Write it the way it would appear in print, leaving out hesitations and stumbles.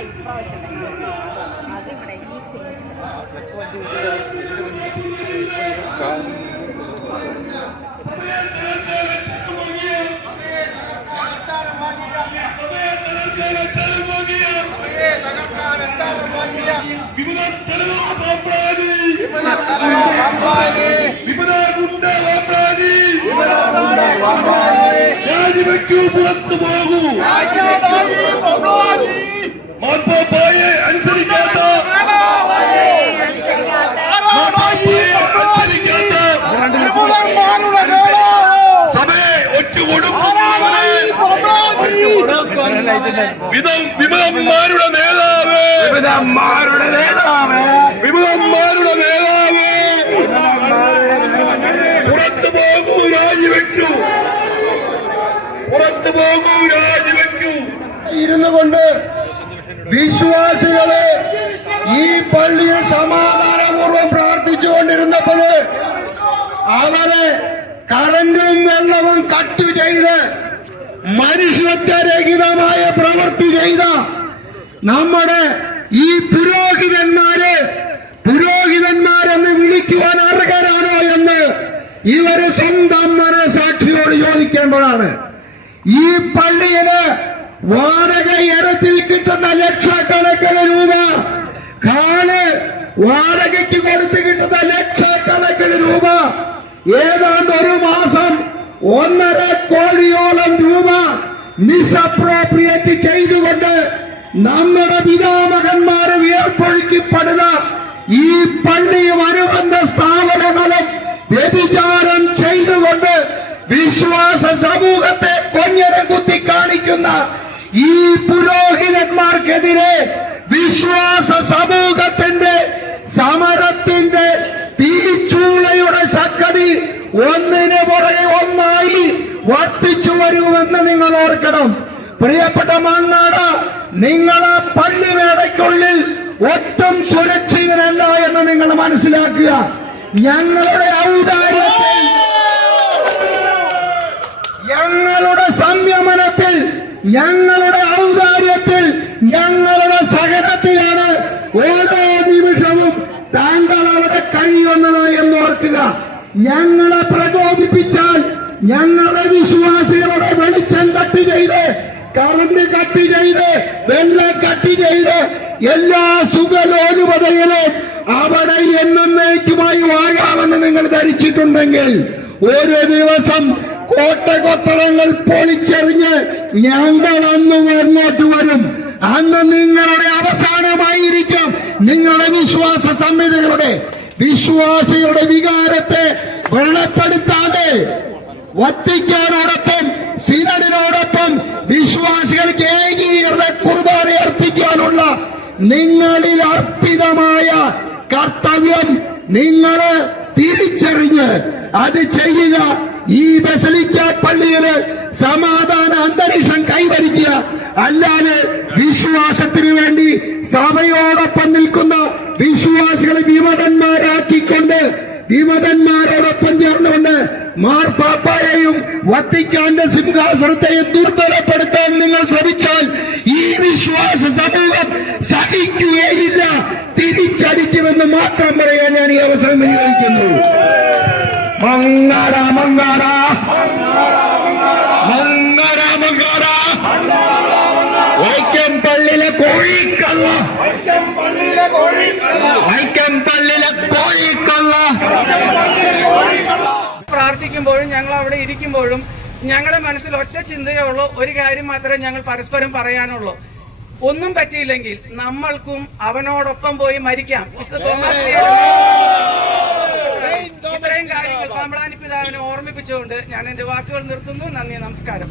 ഇപ്രാവശ്യം അതിവിടെ ഈ സ്റ്റേജിൽ രാജിവെക്കൂ, പുറത്തു പോകൂ. മാർപ്പാപ്പായെ അനുസരിക്കാത്ത സഭയെ വിമതന്മാരുടെ നേതാവ് പുറത്തു പോകൂ, രാജിവെക്കൂ, പുറത്തു പോകൂ, രാജിവെക്കൂ. ഇരുന്നു കൊണ്ട് വിശ്വാസികളെ ഈ പള്ളിയിൽ സമാധാനപൂർവ്വം പ്രാർത്ഥിച്ചുകൊണ്ടിരുന്നപ്പോൾ അവരെ കറന്റും വെള്ളവും കട്ട് ചെയ്ത് മനുഷ്യത്വരഹിതമായ പ്രവൃത്തി ചെയ്ത നമ്മുടെ ഈ പുരോഹിതന്മാരെന്ന് വിളിക്കുവാൻ അർഹരാണോ എന്ന് ഇവര് സ്വന്തം മനസാക്ഷിയോട് ചോദിക്കേണ്ടതാണ്. ഈ പള്ളിയില് വാടക ഇനത്തിൽ കിട്ടുന്ന ലക്ഷക്കണക്കിന് രൂപ, കാല് വാടകയ്ക്ക് കൊടുത്ത് കിട്ടുന്ന ലക്ഷക്കണക്കിന് രൂപ, ഏതാണ്ട് ഒരു മാസം 1.5 കോടിയോളം രൂപ മിസ്അപ്രോപ്രിയേറ്റ് ചെയ്തുകൊണ്ട് നമ്മുടെ പിതാമഹന്മാരെ വിയർപ്പൊഴുക്കിപ്പെടുന്ന ഈ പള്ളിയും അനുബന്ധ സ്ഥാപനങ്ങളും വ്യഭിചാരം ചെയ്തുകൊണ്ട് വിശ്വാസ സമൂഹത്തെ കൊഞ്ഞരം കുത്തി കാണിക്കുന്ന ഈ പുരോഹിതന്മാർക്കെതിരെ വിശ്വാസ സമൂഹത്തിന്റെ സമരത്തിന്റെ തീച്ചൂളയുടെ ശക്തി ഒന്നിന് പുറകെ ഒന്നായി വർദ്ധിച്ചു വരുമെന്ന് നിങ്ങൾ ഓർക്കണം. പ്രിയപ്പെട്ട മങ്ങാട, നിങ്ങളെ പള്ളിവേടയ്ക്കുള്ളിൽ ഒട്ടും സുരക്ഷിതരല്ല എന്ന് നിങ്ങൾ മനസ്സിലാക്കുക. ഞങ്ങളുടെ ഔദാര്യത്തിൽ, ഞങ്ങളുടെ സംയമനത്തിൽ, ഞങ്ങളുടെ ഔദാര്യത്തിൽ, ഞങ്ങളുടെ സഹനത്തിലാണ് ഓരോ നിമിഷവും താങ്കൾ അവിടെ കഴിയുന്നത് എന്ന് ഓർക്കുക. ഞങ്ങളെ പ്രകോപിപ്പിച്ചാൽ ഞങ്ങളുടെ വിശ്വാസികളുടെ വെളിച്ചം കട്ട് ചെയ്ത്, കറണ്ട് കട്ട് ചെയ്ത്, വെള്ളം കട്ട് ചെയ്ത്, എല്ലാ സുഖലോലുപതയിലും അവിടെ എന്നേക്കുമായി വാഴാമെന്ന് നിങ്ങൾ ധരിച്ചിട്ടുണ്ടെങ്കിൽ ഒരു ദിവസം കോട്ടകൊത്തളങ്ങൾ പൊളിച്ചെറിഞ്ഞ് ഞങ്ങൾ അന്ന് മുന്നോട്ട് വരും. അന്ന് നിങ്ങളുടെ അവസാനമായിരിക്കും നിങ്ങളുടെ വിശ്വാസ സംഹിതകളുടെ വിശ്വാസികളുടെ വികാരത്തെ വ്രണപ്പെടുത്താതെ വത്തിക്കാനോടൊപ്പം സിനഡിനോടൊപ്പം വിശ്വാസികൾക്ക് ഏകീകൃത കുർബാന അർപ്പിക്കാനുള്ള നിങ്ങളിൽ അർപ്പിതമായ കർത്തവ്യം നിങ്ങൾ തിരിച്ചറിഞ്ഞ് അത് ചെയ്യുക. ഈ ബസലിക്ക പള്ളിയില് സമാധാന അന്തരീക്ഷം കൈവരിക്കുക. അല്ലാതെ വിശ്വാസത്തിനു വേണ്ടി സഭയോടൊപ്പം നിൽക്കുന്ന വിശ്വാസികളെ വിമതന്മാരാക്കിക്കൊണ്ട് വിമതന്മാരോടൊപ്പം ചേർന്നുകൊണ്ട് മാർപ്പാപ്പായെയും വത്തിക്കാന്റെ സിംഹാസനത്തെയും ദുർബലപ്പെടുത്താൻ നിങ്ങൾ ശ്രമിച്ചാൽ ഈ വിശ്വാസ സമൂഹം സഹിക്കുകയില്ല, തിരിച്ചടിക്കുമെന്ന് മാത്രം പറയാൻ ഞാൻ ഈ അവസരം വിനിയോഗിക്കുന്നു. മങ്ങാട മങ്ങാട മങ്ങാട മങ്ങാട വൈക്കം പള്ളിയിലെ കോഴിക്കള്ള, വൈക്കം പള്ളിയിലെ കോഴിക്കള്ള. പ്രാർത്ഥിക്കുമ്പോഴും ഞങ്ങൾ അവിടെ ഇരിക്കുമ്പോഴും ഞങ്ങളുടെ മനസ്സിൽ ഒറ്റ ചിന്തയേ ഉള്ളൂ, ഒരു കാര്യം മാത്രമേ ഞങ്ങൾ പരസ്പരം പറയാനുള്ളൂ. ഒന്നും പറ്റിയില്ലെങ്കിൽ നമ്മൾക്കും അവനോടൊപ്പം പോയി മരിക്കാം. ഇത്രയും കാര്യങ്ങൾ പാമ്പളാനി പിതാവിനെ ഓർമ്മിപ്പിച്ചുകൊണ്ട് ഞാൻ എന്റെ വാക്കുകൾ നിർത്തുന്നു. നന്ദി, നമസ്കാരം.